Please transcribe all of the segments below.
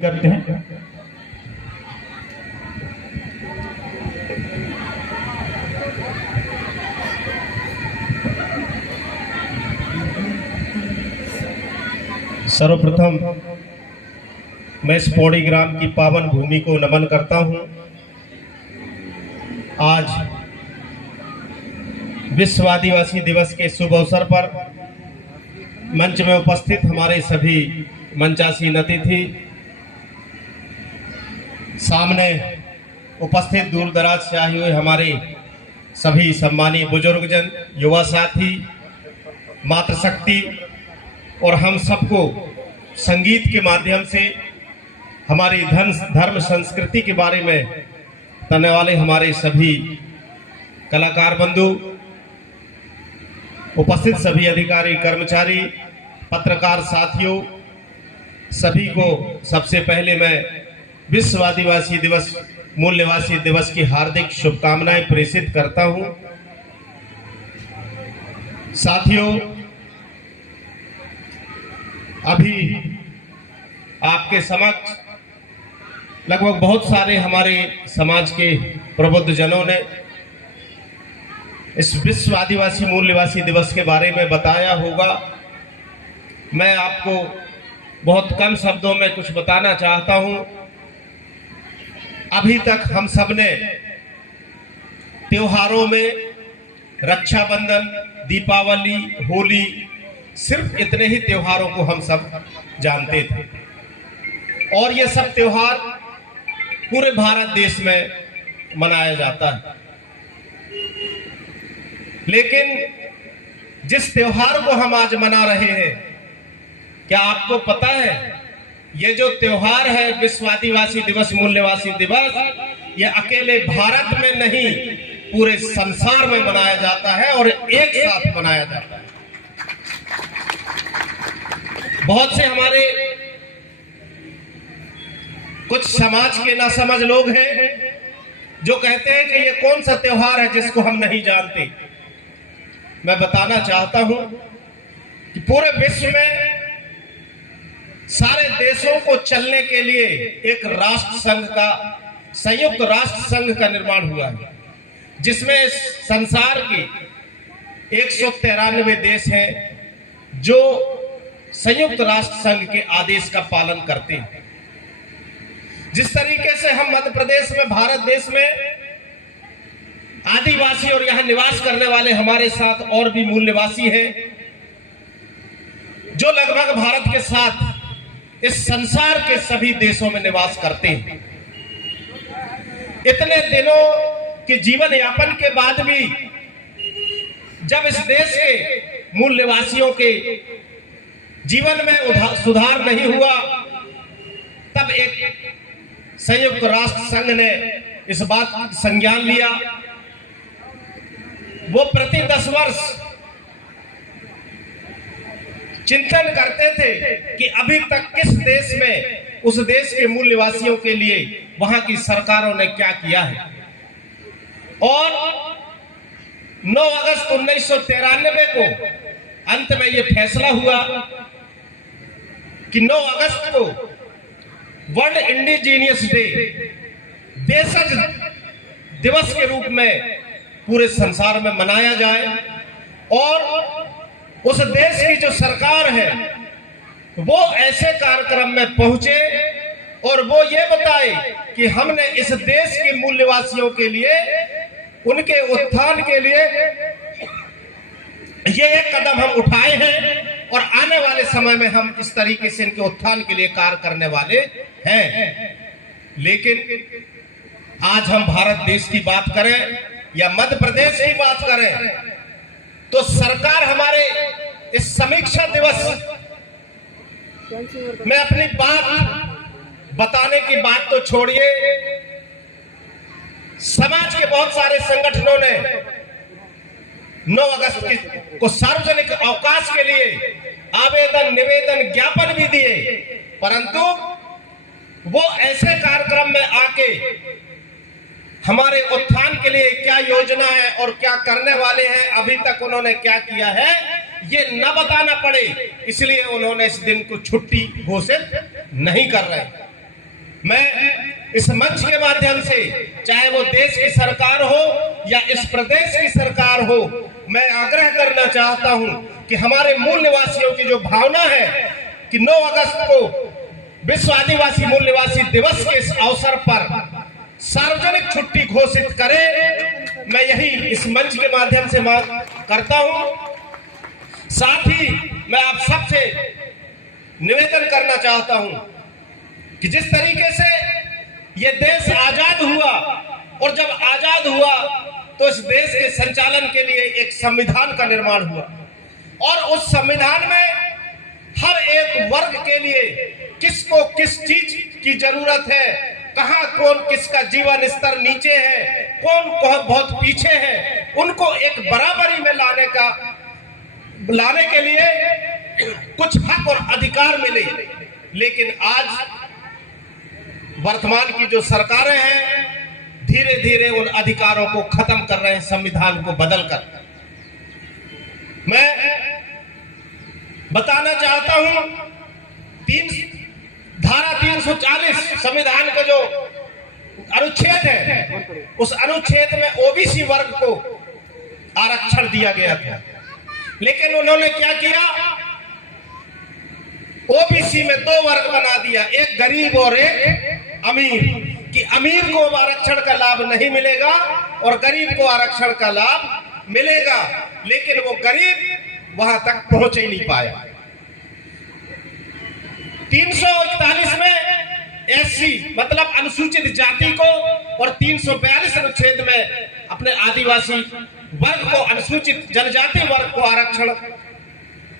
करते हैं। सर्वप्रथम मैं इस पौड़ी ग्राम की पावन भूमि को नमन करता हूं। आज विश्व आदिवासी दिवस के शुभ अवसर पर मंच में उपस्थित हमारे सभी मंचासीन अतिथि, सामने उपस्थित दूर दराज से आए हुए हमारे सभी सम्मानीय बुजुर्गजन, युवा साथी, मातृशक्ति और हम सबको संगीत के माध्यम से हमारी धर्म संस्कृति के बारे में बताने वाले हमारे सभी कलाकार बंधु, उपस्थित सभी अधिकारी, कर्मचारी, पत्रकार साथियों, सभी को सबसे पहले मैं विश्व आदिवासी दिवस, मूल निवासी दिवस की हार्दिक शुभकामनाएं प्रेषित करता हूं। साथियों, अभी आपके समक्ष लगभग बहुत सारे हमारे समाज के प्रबुद्ध जनों ने इस विश्व आदिवासी मूल निवासी दिवस के बारे में बताया होगा। मैं आपको बहुत कम शब्दों में कुछ बताना चाहता हूं। अभी तक हम सब ने त्योहारों में रक्षाबंधन, दीपावली, होली, सिर्फ इतने ही त्योहारों को हम सब जानते थे और ये सब त्योहार पूरे भारत देश में मनाया जाता है। लेकिन जिस त्योहार को हम आज मना रहे हैं, क्या आपको पता है ये जो त्योहार है विश्व आदिवासी दिवस, मूल निवासी दिवस, ये अकेले भारत में नहीं पूरे संसार में मनाया जाता है और एक साथ मनाया जाता है। बहुत से हमारे कुछ समाज के नासमझ लोग हैं जो कहते हैं कि ये कौन सा त्योहार है जिसको हम नहीं जानते। मैं बताना चाहता हूं कि पूरे विश्व में सारे देशों को चलने के लिए एक राष्ट्र संघ का, संयुक्त राष्ट्र संघ का निर्माण हुआ है, जिसमें संसार के 193 देश हैं जो संयुक्त राष्ट्र संघ के आदेश का पालन करते हैं। जिस तरीके से हम मध्य प्रदेश में, भारत देश में आदिवासी और यहां निवास करने वाले हमारे साथ और भी मूल निवासी हैं जो लगभग भारत के साथ इस संसार के सभी देशों में निवास करते हैं। इतने दिनों के जीवन यापन के बाद भी जब इस देश के मूल निवासियों के जीवन में सुधार नहीं हुआ, तब एक संयुक्त राष्ट्र संघ ने इस बात का संज्ञान लिया। वो प्रति 10 वर्ष चिंतन करते थे कि अभी तक किस देश में, उस देश के मूल निवासियों के लिए वहां की सरकारों ने क्या किया है। और 9 अगस्त 1993 को अंत में यह फैसला हुआ कि 9 अगस्त को वर्ल्ड इंडिजीनियस डे, देशज दिवस के रूप में पूरे संसार में मनाया जाए और उस देश की जो सरकार है वो ऐसे कार्यक्रम में पहुंचे और वो ये बताए कि हमने इस देश के मूल निवासियों के लिए, उनके उत्थान के लिए ये एक कदम हम उठाए हैं और आने वाले समय में हम इस तरीके से इनके उत्थान के लिए कार्य करने वाले हैं। लेकिन आज हम भारत देश की बात करें या मध्य प्रदेश की बात करें, तो सरकार हमारे इस समीक्षा दिवस में अपनी बात बताने की बात तो छोड़िए, समाज के बहुत सारे संगठनों ने 9 अगस्त को सार्वजनिक अवकाश के लिए आवेदन, निवेदन, ज्ञापन भी दिए, परंतु वो ऐसे कार्यक्रम में आके हमारे उत्थान के लिए क्या योजना है और क्या करने वाले हैं, अभी तक उन्होंने क्या किया है, ये न बताना पड़े, इसलिए उन्होंने इस दिन को छुट्टी घोषित नहीं कर रहे। मैं इस मंच के माध्यम से, चाहे वो देश की सरकार हो या इस प्रदेश की सरकार हो, मैं आग्रह करना चाहता हूं कि हमारे मूल निवासियों की जो भावना है कि 9 अगस्त को विश्व आदिवासी मूल निवासी दिवस के इस अवसर पर सार्वजनिक छुट्टी घोषित करें, मैं यही इस मंच के माध्यम से मांग करता हूं। साथ ही मैं आप सबसे निवेदन करना चाहता हूं कि जिस तरीके से ये देश आजाद हुआ, और जब आजाद हुआ तो इस देश के संचालन के लिए एक संविधान का निर्माण हुआ, और उस संविधान में हर एक वर्ग के लिए किसको किस चीज की जरूरत है, कहां कौन किसका जीवन स्तर नीचे है, कौन बहुत पीछे है, उनको एक बराबरी में लाने के लिए कुछ हक और अधिकार मिले। लेकिन आज वर्तमान की जो सरकारें हैं धीरे धीरे उन अधिकारों को खत्म कर रहे हैं, संविधान को बदलकर। मैं बताना चाहता हूं, धारा 340 संविधान का जो अनुच्छेद है, उस अनुच्छेद में ओबीसी वर्ग को आरक्षण दिया गया था, लेकिन उन्होंने क्या किया, ओबीसी में 2 वर्ग बना दिया, एक गरीब और एक अमीर, कि अमीर को आरक्षण का लाभ नहीं मिलेगा और गरीब को आरक्षण का लाभ मिलेगा, लेकिन वो गरीब वहां तक पहुंच ही नहीं पाया। 341 में एससी मतलब अनुसूचित जाति को और 342 अनुच्छेद में अपने आदिवासी वर्ग को, अनुसूचित जनजाति वर्ग को आरक्षण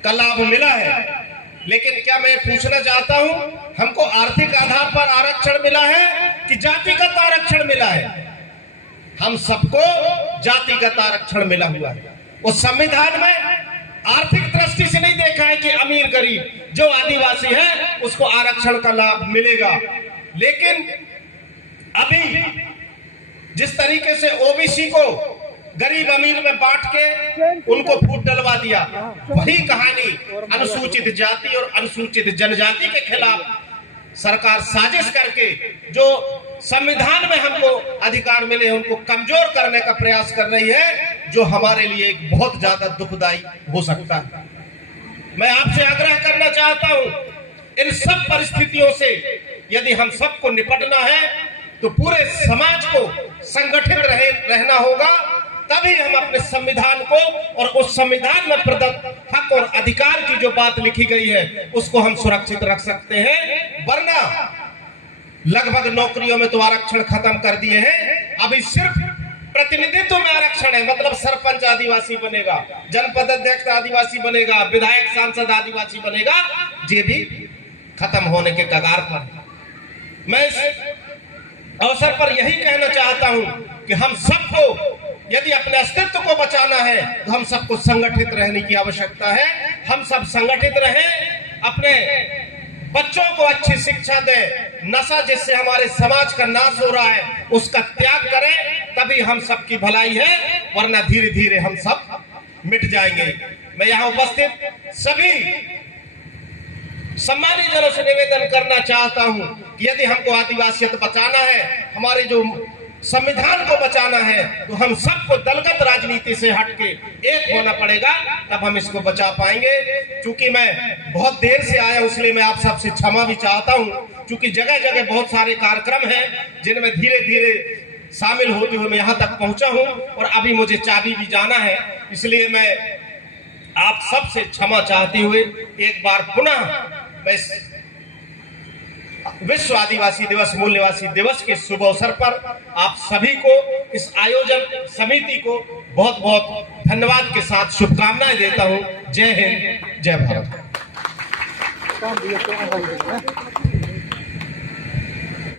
का लाभ मिला है। लेकिन क्या मैं पूछना चाहता हूं, हमको आर्थिक आधार पर आरक्षण मिला है कि जातिगत आरक्षण मिला है? हम सबको जातिगत आरक्षण मिला हुआ है। उस संविधान में आर्थिक दृष्टि से नहीं देखा है कि अमीर गरीब, जो आदिवासी है उसको आरक्षण का लाभ मिलेगा। लेकिन अभी जिस तरीके से ओबीसी को गरीब अमीर में बांट के उनको फूट डलवा दिया, वही कहानी अनुसूचित जाति और अनुसूचित जनजाति के खिलाफ सरकार साजिश करके जो संविधान में हमको अधिकार मिले उनको कमजोर करने का प्रयास कर रही है, जो हमारे लिए एक बहुत ज्यादा दुखदाई हो सकता है। मैं आपसे आग्रह करना चाहता हूं, इन सब परिस्थितियों से यदि हम सबको निपटना है तो पूरे समाज को संगठित रहना होगा, तभी हम अपने संविधान को और उस संविधान में प्रदत्त हक और अधिकार की जो बात लिखी गई है उसको हम सुरक्षित रख सकते हैं। वरना लगभग नौकरियों में तो आरक्षण खत्म कर दिए हैं, अभी सिर्फ प्रतिनिधित्व में आरक्षण है, मतलब सरपंच आदिवासी बनेगा, जनपद अध्यक्ष आदिवासी बनेगा, विधायक सांसद आदिवासी बनेगा, ये भी खत्म होने के कगार पर। मैं इस अवसर पर यही कहना चाहता हूं कि हम सबको यदि अपने अस्तित्व को बचाना है तो हम सबको संगठित रहने की आवश्यकता है। हम सब संगठित रहें, अपने बच्चों को अच्छी शिक्षा दें, नशा जिससे हमारे समाज का नाश हो रहा है उसका त्याग करें, तभी हम सबकी भलाई है, वरना धीरे धीरे हम सब मिट जाएंगे। मैं यहाँ उपस्थित सभी सम्मानित जनों से निवेदन करना चाहता हूं कि यदि हमको आदिवासियत बचाना है, हमारे जो संविधान को बचाना है, तो हम सबको दलगत राजनीति से हटके एक होना पड़ेगा, तब हम इसको बचा पाएंगे। क्योंकि मैं बहुत देर से आया हूं, इसलिए मैं आप सबसे क्षमा भी चाहता हूं, क्योंकि जगह जगह बहुत सारे कार्यक्रम हैं जिनमें धीरे धीरे शामिल होते हुए मैं यहाँ तक पहुंचा हूं, और अभी मुझे चाबी भी जाना है। इसलिए मैं आप सबसे क्षमा चाहते हुए एक बार पुनः मैं विश्व आदिवासी दिवस मूल निवासी दिवस के शुभ अवसर पर आप सभी को, इस आयोजन समिति को बहुत बहुत धन्यवाद के साथ शुभकामनाएं देता हूं। जय हिंद, जय भारत।